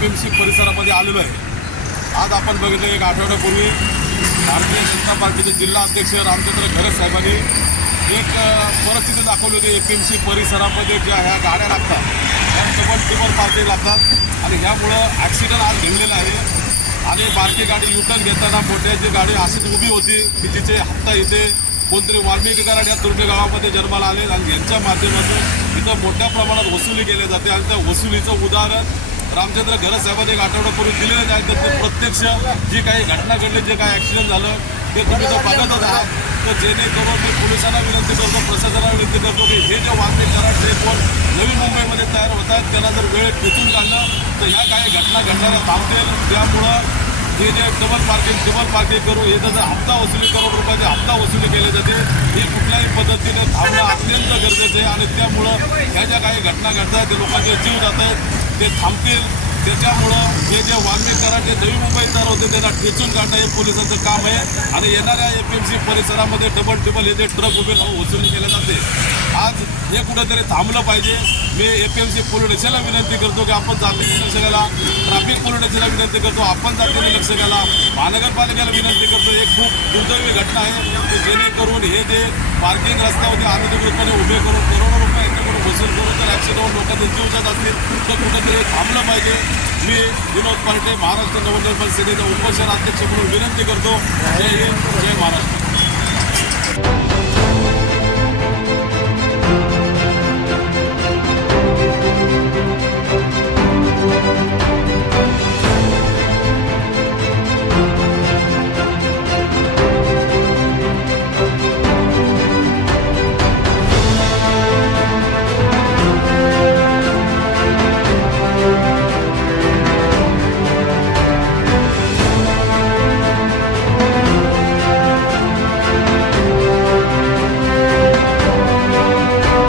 P M C परिसरामध्ये आलेलो आहे. आज आपण बघितलं एक आठवड्यापूर्वी भारतीय जनता पार्टीचे जिल्हा अध्यक्ष रामचंद्र खरे साहेबांनी एक परिस्थिती दाखवली होती. ए पी एम सी परिसरामध्ये ज्या ह्या गाड्या लागतात त्या डबल टिबल पार्टी लागतात आणि ह्यामुळं ॲक्सिडंट आज घडलेला आहे. आणि बारकी गाडी युटर्न घेताना मोठ्याची गाडी अशीच उभी होती की जिचे हप्ता इथे कोणतरी वाल्मिकी कराड या तुर्टे गावामध्ये जन्माला आले आणि यांच्या माध्यमातून इथं मोठ्या प्रमाणात वसुली केली जाते. आणि त्या वसुलीचं उदाहरण रामचंद्र घरसाहेबांनी एक आठवड्यापूर्वी दिलेलं आहे तर ते प्रत्यक्ष जी काही घटना घडली जे काही ॲक्सिडेंट झालं ते तुम्ही तर बघतच आहात तर जेणेकरून मी पोलिसांना विनंती करतो प्रशासनाला विनंती करतो की हे जे वाहते करा ट्रेकवर नवी मुंबईमध्ये तयार होत आहेत त्यांना जर वेळ खेचून काढलं तर ह्या काही घटना घडणाऱ्या थांबतील त्यामुळं हे जे डबल पार्किंग डबल पार्किंग करू हे जर हप्ता वसुली करोड रुपयाचे हप्ता वसुली केले जाते. हे कुठल्याही पद्धतीने थांबणं अत्यंत गरजेचं आहे. आणि त्यामुळं ह्या ज्या काही घटना घडत आहेत ते लोकांचे जीव जात आहेत ते थांबतील. त्याच्यामुळं हे जे वाल्मिक जे नवी मुंबईत होते त्यांना ठेचून काढणं हे पोलिसांचं काम आहे. आणि येणाऱ्या ए पी एम सी परिसरामध्ये डबल टिबल हे जे ट्रक उभे राहून वसुली केले जाते. आज हे कुठेतरी थांबलं पाहिजे. मी A P M C police स्टेशनला विनंती करतो की आपण जातीने लक्ष घ्याला ट्रॅफिक पोलीस स्टेशनला विनंती करतो. आपण जातीने लक्ष घ्यायला महानगरपालिकेला विनंती करतो. एक खूप दुर्दैवी घटना आहे. की जेणेकरून हे जे पार्किंग रस्त्यावरती अनधिकृतपणे उभे करून करोडो रुपये यांच्याकडून वसूल करून जर एखादं होऊन असतील तर कुठेतरी थांबलं पाहिजे. मी विनोद पार्टे महाराष्ट्र नवनिर्माण परिषदेचा उपोषण अध्यक्ष म्हणून विनंती करतो. जय हिंद जय महाराष्ट्र.